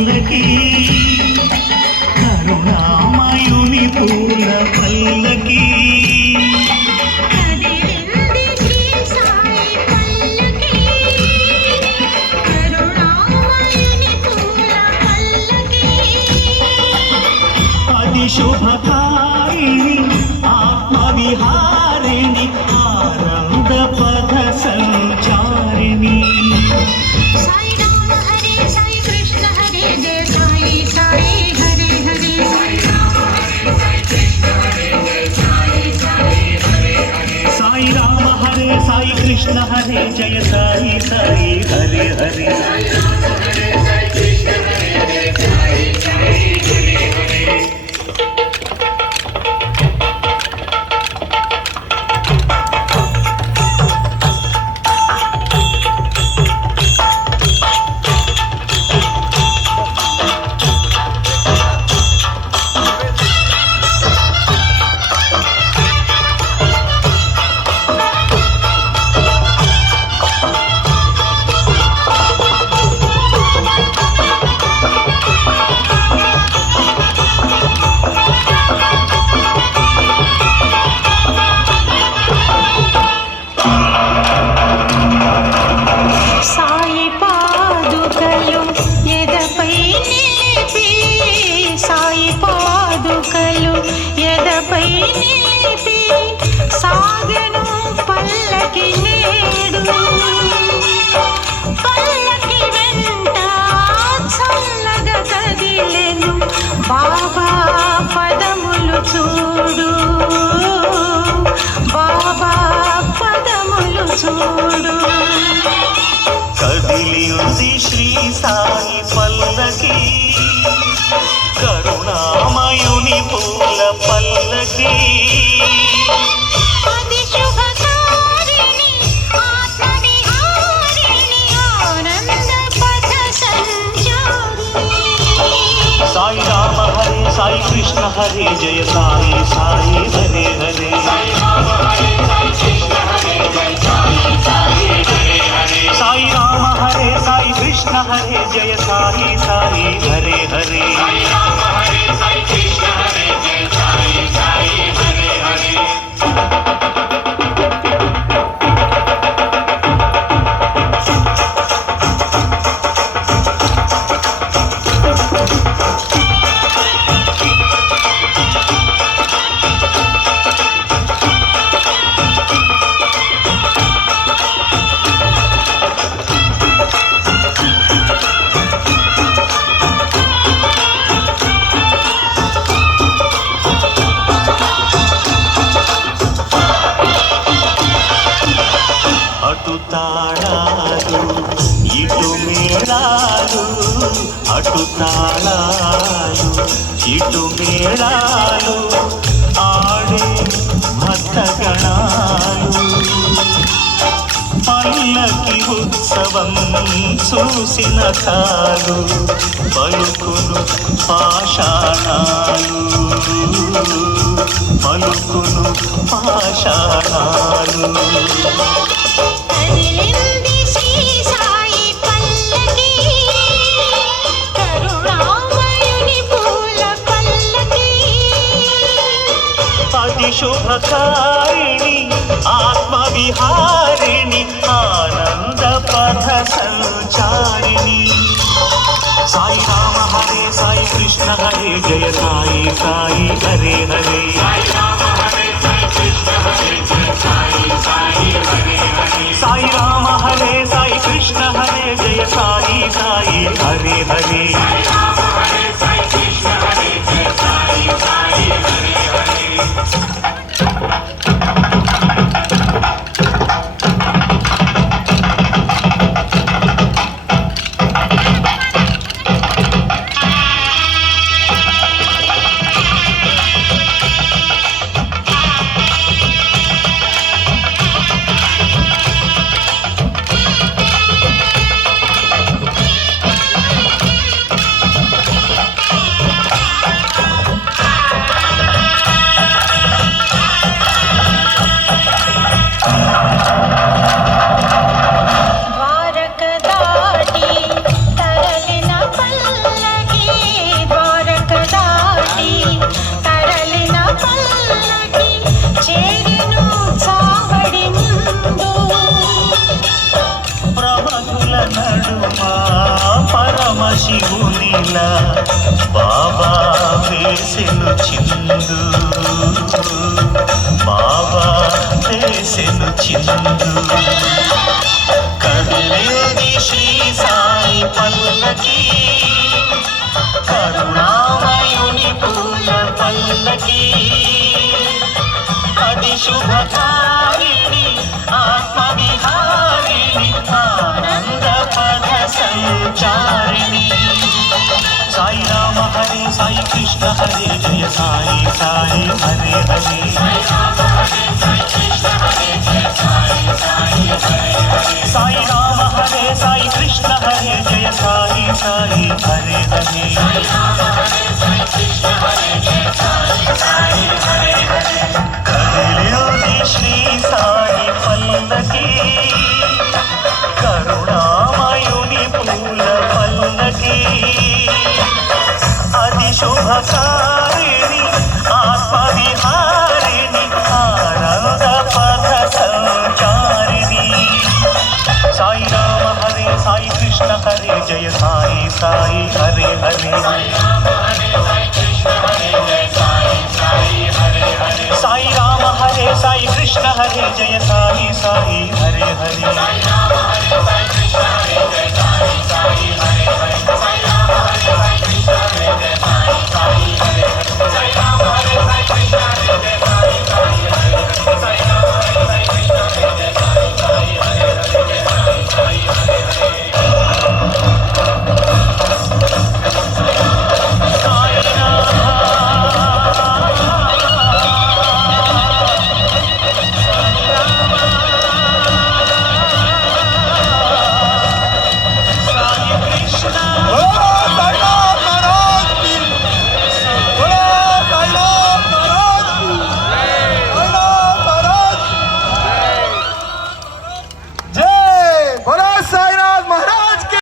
పల్లకి కరుణామయుని పూల పల్లకి శుభకారిణి ఆత్మవిహారిణి ఆనంద పద సంచారిణి సాయి రామ హరే సాయి కృష్ణ హరే జయ సాయి సాయి హరే హరే సాయి రామ హరే సాయి కృష్ణ హరే జయ సాయి సాయి హరే హరే సాయి రామ హరే సాయి కృష్ణ హరే జయ సాయి సాయి హరే హరే సాయి రామ హరే సాయి కృష్ణ హరే జయ సాయి సాయి హరే హరే సాగను పల్లకి నేడు పల్లకి వెంట చల్లగా కదిలెను బాబా పదములు చూడు బాబా పదములు చూడు కదిలి ఉంది శ్రీ సాయి పల్లకి కరుణామయుని పూల పల్లకి అది శుభకారిణి ఆత్మవిహారిణి ఆనంద పథ సంచారిణి సాయి రామ హరే సాయి కృష్ణ హరే జయ సాయి సాయి హరే హరే సాయి రామ హరే సాయి కృష్ణ హరే జయ సాయి సాయి హరే హరే సాయి రామ హరే సాయి కృష్ణ హరే జయ సాయి సాయి హరే హరే సాయి రామ హరే సాయి కృష్ణ హరే జయ సాయి సాయి హరే హరే అటు తాళాలు ఇటు మేళాలు అటు తాళాలు ఇటు మేళాలు ఆడే భక్తగణాలు పల్లకి ఉత్సవం చూసిన చాలు పలుకును పాషాణాలు పలుకును పాషాణాలు కదిలింది శ్రీ సాయి పల్లకి కరుణామయుని పూల పల్లకి అది శుభకారిణి ఆత్మవిహారిణి ఆనంద పథ సంచారిణి సాయి రామ హరే సాయి కృష్ణ హరే జయ సాయి సాయి హరే హరే సాయి రామ హరే సాయి కృష్ణ హరే జయ సాయి సాయి హరే హరే సాయి రామ హరే సాయి కృష్ణ హరే జయ సాయి సాయి హరే హరే సాయి రామ హరే సాయి కృష్ణ హరే జయ సాయి సాయి హరే హరే ఇలా బాబా వేసెను చిందు, బాబా వేసెను చిందు. కదిలేది శ్రీ సాయి పల్లకి, కరుణామయుని పూల పల్లకి. అది శుభకారిణి ఆత్మవిహారిణి ఆనంద పద సంచారిణి. సాయి రామ హరే సాయి కృష్ణ హరే జయ సాయి సాయి హరే హరే. సాయి రామ హరే సాయి కృష్ణ హరే జయ సాయి సాయి హరే హరే. సాయి రామ హరే సాయి కృష్ణ హరే జయ సాయి సాయి హరే హరే. సాయి రామ హరే సాయి కృష్ణ హరే జయ సాయి సాయి హరే హరే. కదిలేది శ్రీ సాయి పల్లకి, కరుణామయుని పూల పల్లకి. అది శుభకా